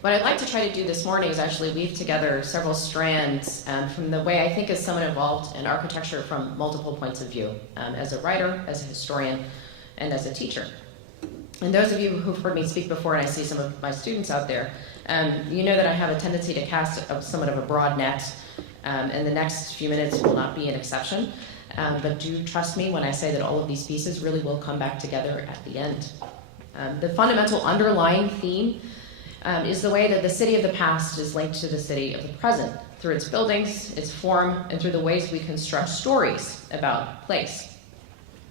What I'd like to try to do this morning is actually weave together several strands from the way I think as someone involved in architecture from multiple points of view, as a writer, as a historian, and as a teacher. And those of you who've heard me speak before, and I see some of my students out there, you know that I have a tendency to cast somewhat of a broad net, and the next few minutes will not be an exception. But do trust me when I say that all of these pieces really will come back together at the end. The fundamental underlying theme is the way that the city of the past is linked to the city of the present through its buildings, its form, and through the ways we construct stories about place.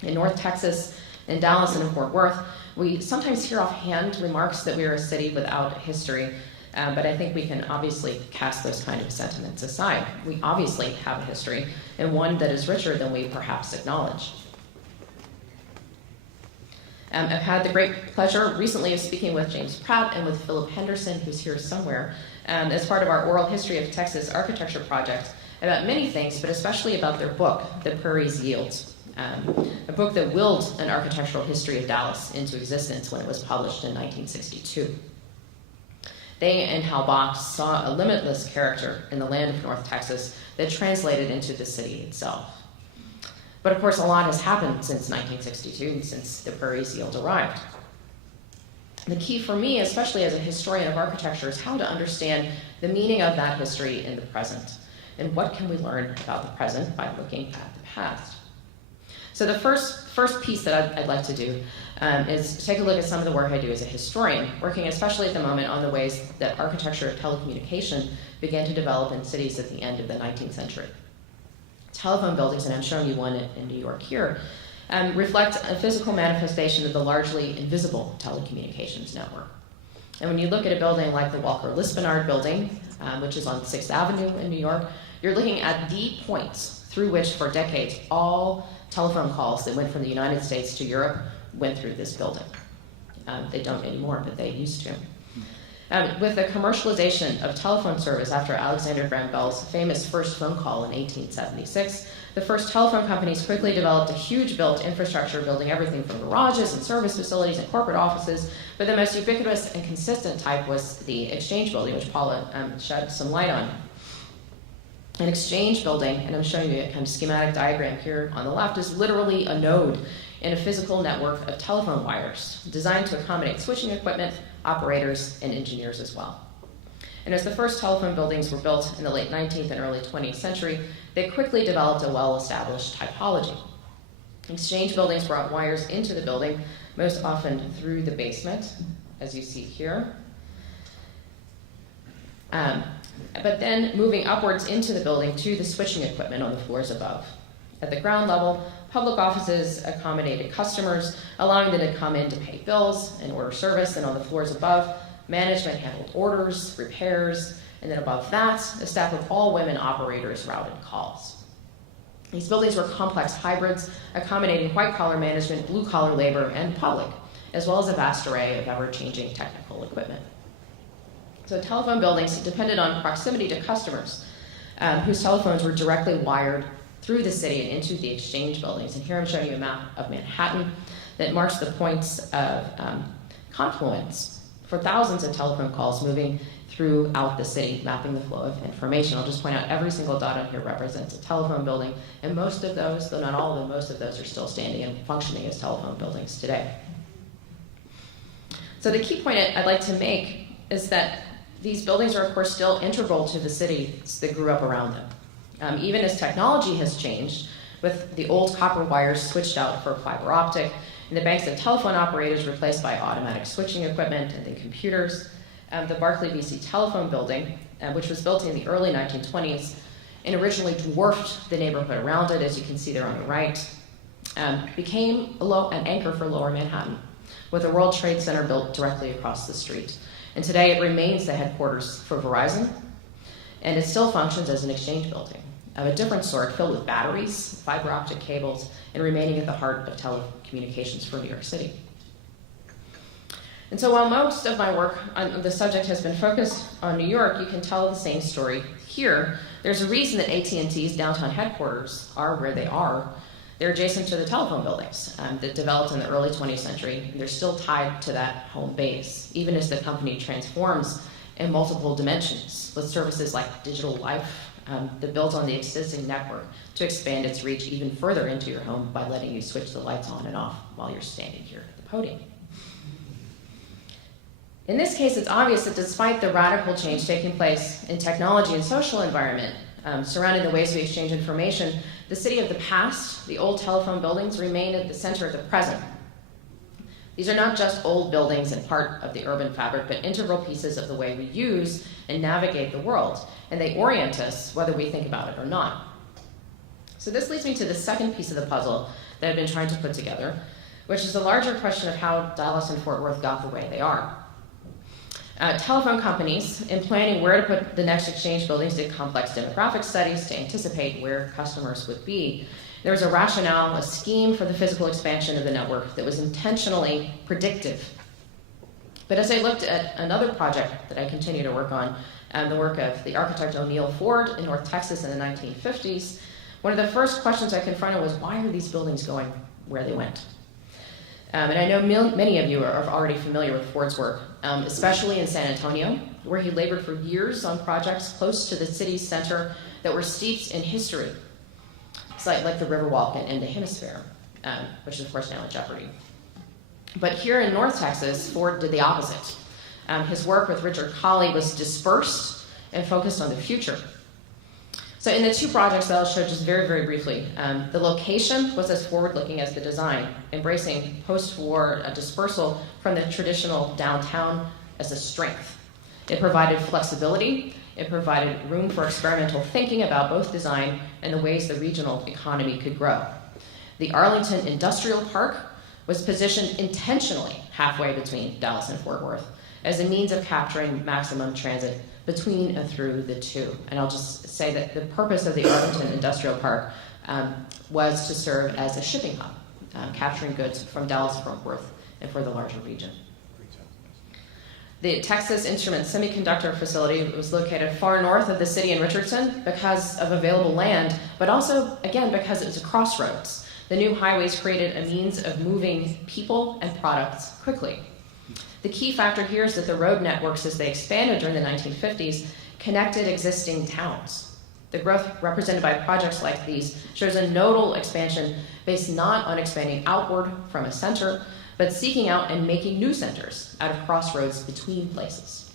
In North Texas, in Dallas, and in Fort Worth, we sometimes hear offhand remarks that we are a city without history, but I think we can obviously cast those kind of sentiments aside. We obviously have a history, and one that is richer than we perhaps acknowledge. I've had the great pleasure recently of speaking with James Pratt and with Philip Henderson, who's here somewhere, as part of our Oral History of Texas Architecture project, about many things, but especially about their book, The Prairie's Yield, a book that willed an architectural history of Dallas into existence when it was published in 1962. They and Hal Box saw a limitless character in the land of North Texas that translated into the city itself. But of course, a lot has happened since 1962, since the Prairie's Yield arrived. The key for me, especially as a historian of architecture, is how to understand the meaning of that history in the present, and what can we learn about the present by looking at the past. So the first piece that I'd like to do is take a look at some of the work I do as a historian, working especially at the moment on the ways that architecture of telecommunication began to develop in cities at the end of the 19th century. Telephone buildings, and I'm showing you one in New York here, reflect a physical manifestation of the largely invisible telecommunications network. And when you look at a building like the Walker-Lispenard building, which is on 6th Avenue in New York, you're looking at the points through which for decades all telephone calls that went from the United States to Europe went through this building. They don't anymore, but they used to. With the commercialization of telephone service after Alexander Graham Bell's famous first phone call in 1876, the first telephone companies quickly developed a huge built infrastructure, building everything from garages and service facilities and corporate offices, but the most ubiquitous and consistent type was the Exchange building, which Paula shed some light on. An Exchange building, and I'm showing you a kind of schematic diagram here on the left, is literally a node in a physical network of telephone wires designed to accommodate switching equipment, operators, and engineers as well. And as the first telephone buildings were built in the late 19th and early 20th century, they quickly developed a well-established typology. Exchange buildings brought wires into the building, most often through the basement, as you see here. But then moving upwards into the building to the switching equipment on the floors above. At the ground level, public offices accommodated customers, allowing them to come in to pay bills and order service, and on the floors above, management handled orders, repairs, and then above that, a staff of all women operators routed calls. These buildings were complex hybrids, accommodating white-collar management, blue-collar labor, and public, as well as a vast array of ever-changing technical equipment. So telephone buildings depended on proximity to customers, whose telephones were directly wired through the city and into the Exchange buildings. And here I'm showing you a map of Manhattan that marks the points of confluence for thousands of telephone calls moving throughout the city, mapping the flow of information. I'll just point out every single dot on here represents a telephone building, and most of those, though not all of them, most of those are still standing and functioning as telephone buildings today. So the key point I'd like to make is that these buildings are, of course, still integral to the cities that grew up around them. Even as technology has changed, with the old copper wires switched out for fiber optic, and the banks of telephone operators replaced by automatic switching equipment and then computers, the Barclay VC telephone building, which was built in the early 1920s and originally dwarfed the neighborhood around it, as you can see there on the right, became an anchor for Lower Manhattan, with the World Trade Center built directly across the street. And today it remains the headquarters for Verizon, and it still functions as an Exchange building of a different sort, filled with batteries, fiber optic cables, and remaining at the heart of telecommunications for New York City. And so while most of my work on the subject has been focused on New York, you can tell the same story here. There's a reason that AT&T's downtown headquarters are where they are. They're adjacent to the telephone buildings that developed in the early 20th century. They're still tied to that home base, even as the company transforms in multiple dimensions, with services like digital life that builds on the existing network to expand its reach even further into your home by letting you switch the lights on and off while you're standing here at the podium. In this case, it's obvious that despite the radical change taking place in technology and social environment surrounding the ways we exchange information, the city of the past, the old telephone buildings, remain at the center of the present. These are not just old buildings and part of the urban fabric, but integral pieces of the way we use and navigate the world, and they orient us whether we think about it or not. So this leads me to the second piece of the puzzle that I've been trying to put together, which is the larger question of how Dallas and Fort Worth got the way they are. Telephone companies, in planning where to put the next exchange buildings, did complex demographic studies to anticipate where customers would be. There was a rationale, a scheme for the physical expansion of the network that was intentionally predictive. But as I looked at another project that I continue to work on, the work of the architect O'Neill Ford in North Texas in the 1950s, one of the first questions I confronted was, why are these buildings going where they went? And I know many of you are already familiar with Ford's work, especially in San Antonio, where he labored for years on projects close to the city's center that were steeped in history. It's like the Riverwalk in the Hemisphere, which is of course now in jeopardy. But here in North Texas, Ford did the opposite. His work with Richard Colley was dispersed and focused on the future. So in the two projects that I'll show just very, very briefly, the location was as forward-looking as the design, embracing post-war dispersal from the traditional downtown as a strength. It provided flexibility, it provided room for experimental thinking about both design and the ways the regional economy could grow. The Arlington Industrial Park was positioned intentionally halfway between Dallas and Fort Worth as a means of capturing maximum transit between and through the two. And I'll just say that the purpose of the Arlington Industrial Park was to serve as a shipping hub, capturing goods from Dallas, Fort Worth, and for the larger region. The Texas Instruments Semiconductor Facility was located far north of the city in Richardson because of available land, but also, again, because it was a crossroads. The new highways created a means of moving people and products quickly. The key factor here is that the road networks, as they expanded during the 1950s, connected existing towns. The growth represented by projects like these shows a nodal expansion based not on expanding outward from a center, but seeking out and making new centers out of crossroads between places.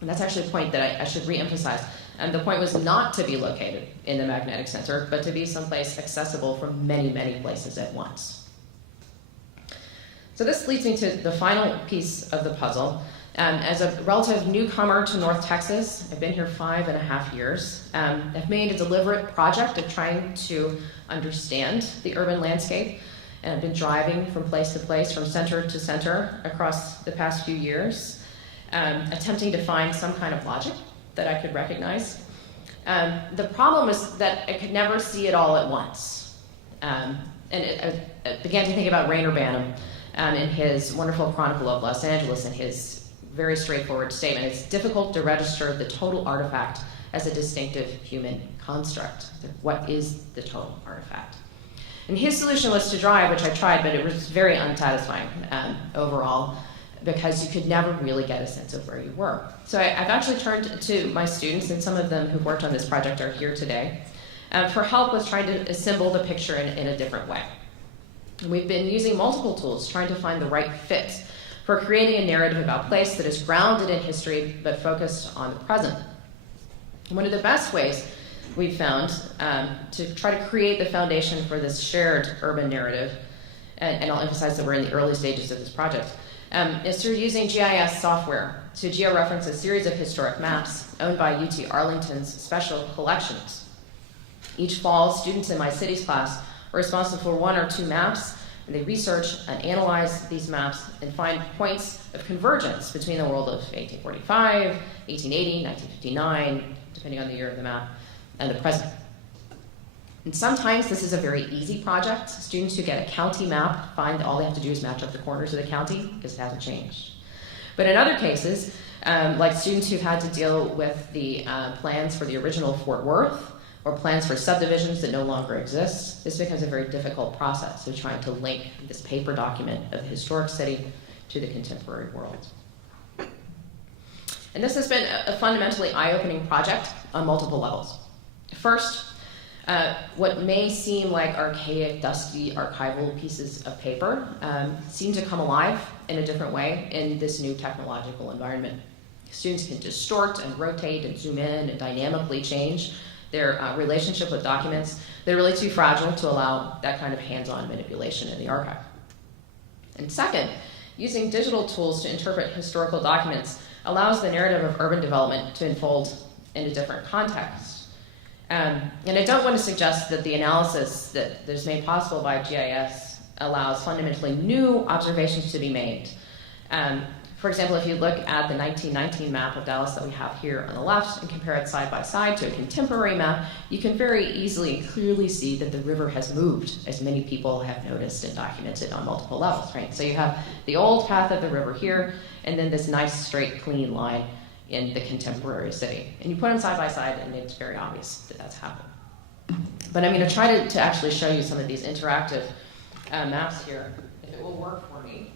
And that's actually a point that I should reemphasize. And the point was not to be located in the magnetic center, but to be someplace accessible from many, many places at once. So this leads me to the final piece of the puzzle. As a relative newcomer to North Texas, I've been here 5.5 years. I've made a deliberate project of trying to understand the urban landscape. And I've been driving from place to place, from center to center across the past few years, attempting to find some kind of logic that I could recognize. The problem was that I could never see it all at once. I began to think about Rainer Banham in his wonderful Chronicle of Los Angeles and his very straightforward statement. It's difficult to register the total artifact as a distinctive human construct. What is the total artifact? And his solution was to drive, which I tried, but it was very unsatisfying overall, because you could never really get a sense of where you were. So I've actually turned to my students, and some of them who've worked on this project are here today, for help with trying to assemble the picture in a different way. And we've been using multiple tools, trying to find the right fit for creating a narrative about place that is grounded in history, but focused on the present. And one of the best ways we've found to try to create the foundation for this shared urban narrative, and I'll emphasize that we're in the early stages of this project, is through using GIS software to georeference a series of historic maps owned by UT Arlington's special collections. Each fall, students in my cities class are responsible for 1 or 2 maps, and they research and analyze these maps and find points of convergence between the world of 1845, 1880, 1959, depending on the year of the map, and the present. And sometimes this is a very easy project. Students who get a county map find all they have to do is match up the corners of the county because it hasn't changed. But in other cases, like students who've had to deal with the plans for the original Fort Worth or plans for subdivisions that no longer exist, this becomes a very difficult process of trying to link this paper document of the historic city to the contemporary world. And this has been a fundamentally eye-opening project on multiple levels. First, what may seem like archaic, dusty, archival pieces of paper seem to come alive in a different way in this new technological environment. Students can distort and rotate and zoom in and dynamically change their relationship with documents. They're really too fragile to allow that kind of hands-on manipulation in the archive. And second, using digital tools to interpret historical documents allows the narrative of urban development to unfold in a different context. And I don't want to suggest that the analysis that is made possible by GIS allows fundamentally new observations to be made. For example, if you look at the 1919 map of Dallas that we have here on the left and compare it side by side to a contemporary map, you can very easily and clearly see that the river has moved, as many people have noticed and documented on multiple levels, right? So you have the old path of the river here, and then this nice, straight, clean line in the contemporary city. And you put them side by side, and it's very obvious that that's happened. But I'm going to try to actually show you some of these interactive maps here, if it will work for me.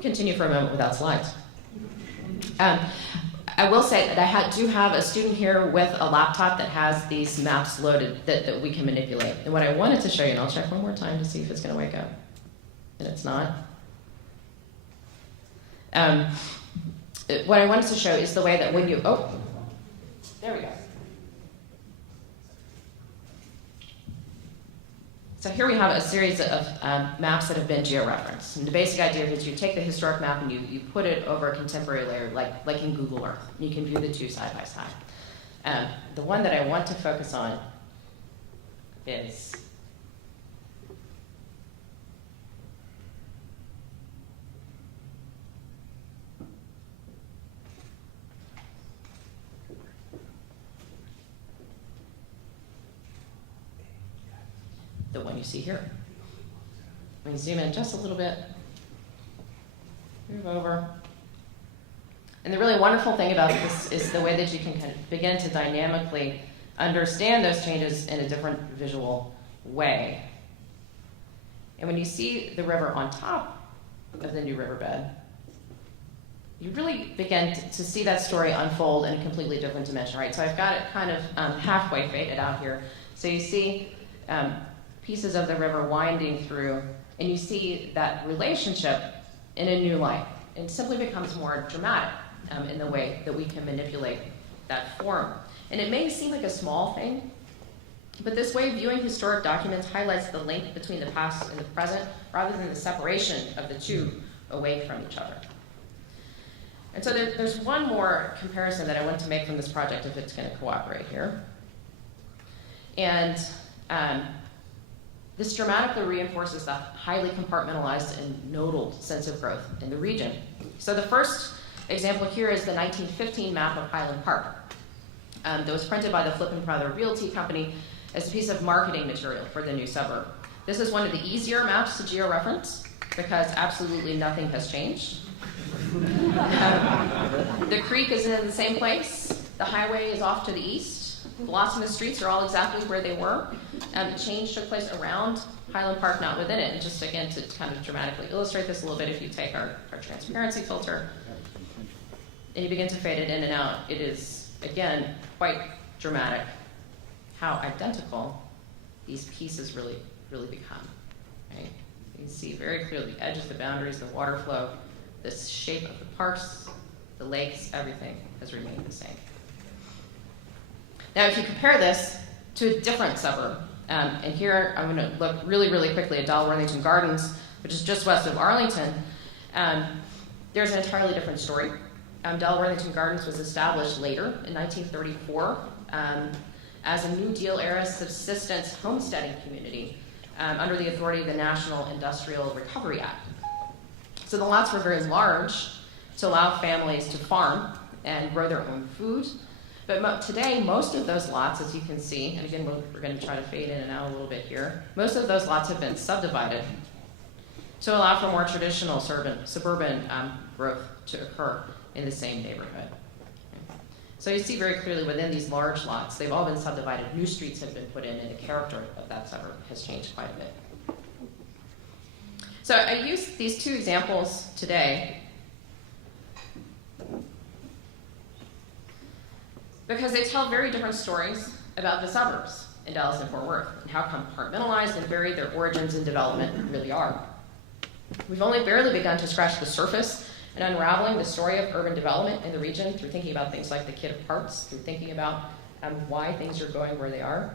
Continue for a moment without slides. I will say that I do have a student here with a laptop that has these maps loaded that we can manipulate. And what I wanted to show you, and I'll check one more time to see if it's going to wake up. And it's not. What I wanted to show is the way that when you, oh, there we go. So here we have a series of maps that have been georeferenced. And the basic idea is you take the historic map and you put it over a contemporary layer, like in Google Earth. You can view the two side by side. The one that I want to focus on is the one you see here. Let me zoom in just a little bit. Move over. And the really wonderful thing about this is the way that you can kind of begin to dynamically understand those changes in a different visual way. And when you see the river on top of the new riverbed, you really begin to see that story unfold in a completely different dimension, right? So I've got it kind of halfway faded out here. So you see pieces of the river winding through, and you see that relationship in a new light. It simply becomes more dramatic in the way that we can manipulate that form. And it may seem like a small thing, but this way of viewing historic documents highlights the link between the past and the present, rather than the separation of the two away from each other. And so there's one more comparison that I want to make from this project, if it's going to cooperate here. And this dramatically reinforces the highly compartmentalized and nodal sense of growth in the region. So the first example here is the 1915 map of Highland Park that was printed by the Flippin Brother Realty Company as a piece of marketing material for the new suburb. This is one of the easier maps to georeference because absolutely nothing has changed. The creek is in the same place. The highway is off to the east. The lots in the streets are all exactly where they were. Change took place around Highland Park, not within it. And just again, to kind of dramatically illustrate this a little bit, if you take our transparency filter and you begin to fade it in and out, it is, again, quite dramatic how identical these pieces really become. Right? You can see very clearly the edges, the boundaries, the water flow, the shape of the parks, the lakes, everything has remained the same. Now, if you compare this to a different suburb, and here I'm going to look really quickly at Dalworthington Gardens, which is just west of Arlington, there's an entirely different story. Dalworthington Gardens was established later in 1934 as a New Deal era subsistence homesteading community under the authority of the National Industrial Recovery Act. So the lots were very large to allow families to farm and grow their own food. But today, most of those lots, as you can see, and again, we're going to try to fade in and out a little bit here, most of those lots have been subdivided to allow for more traditional suburban growth to occur in the same neighborhood. So you see very clearly within these large lots, they've all been subdivided, new streets have been put in, and the character of that suburb has changed quite a bit. So I used these two examples today because they tell very different stories about the suburbs in Dallas and Fort Worth and how compartmentalized and varied their origins and development really are. We've only barely begun to scratch the surface in unraveling the story of urban development in the region through thinking about things like the kit of parts, through thinking about why things are going where they are.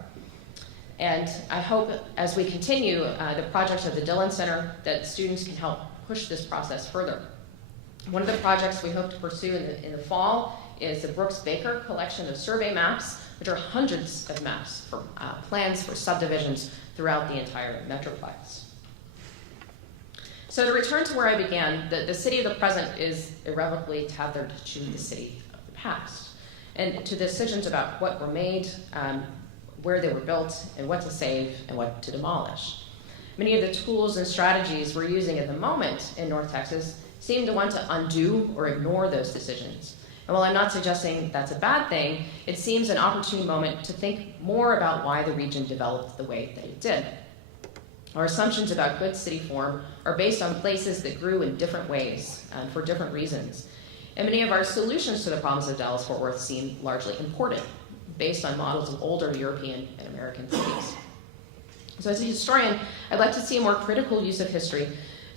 And I hope as we continue the projects of the Dillon Center that students can help push this process further. One of the projects we hope to pursue in the fall is the Brooks-Baker collection of survey maps, which are hundreds of maps for plans for subdivisions throughout the entire metroplex. So to return to where I began, the city of the present is irrevocably tethered to the city of the past, and to decisions about what were made, where they were built, and what to save and what to demolish. Many of the tools and strategies we're using at the moment in North Texas seem to want to undo or ignore those decisions. And while I'm not suggesting that's a bad thing, it seems an opportune moment to think more about why the region developed the way that it did. Our assumptions about good city form are based on places that grew in different ways for different reasons. And many of our solutions to the problems of Dallas-Fort Worth seem largely imported, based on models of older European and American cities. So as a historian, I'd like to see a more critical use of history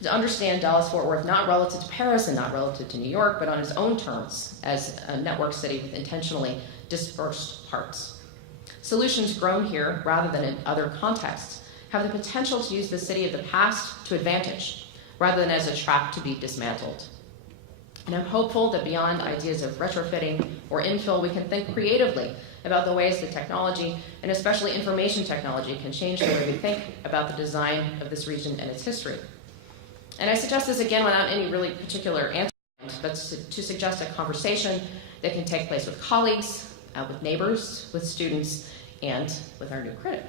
to understand Dallas-Fort Worth not relative to Paris and not relative to New York, but on its own terms as a network city with intentionally dispersed parts. Solutions grown here, rather than in other contexts, have the potential to use the city of the past to advantage, rather than as a trap to be dismantled. And I'm hopeful that beyond ideas of retrofitting or infill, we can think creatively about the ways that technology, and especially information technology, can change the way we think about the design of this region and its history. And I suggest this again without any really particular answer, but to suggest a conversation that can take place with colleagues, with neighbors, with students, and with our new critic.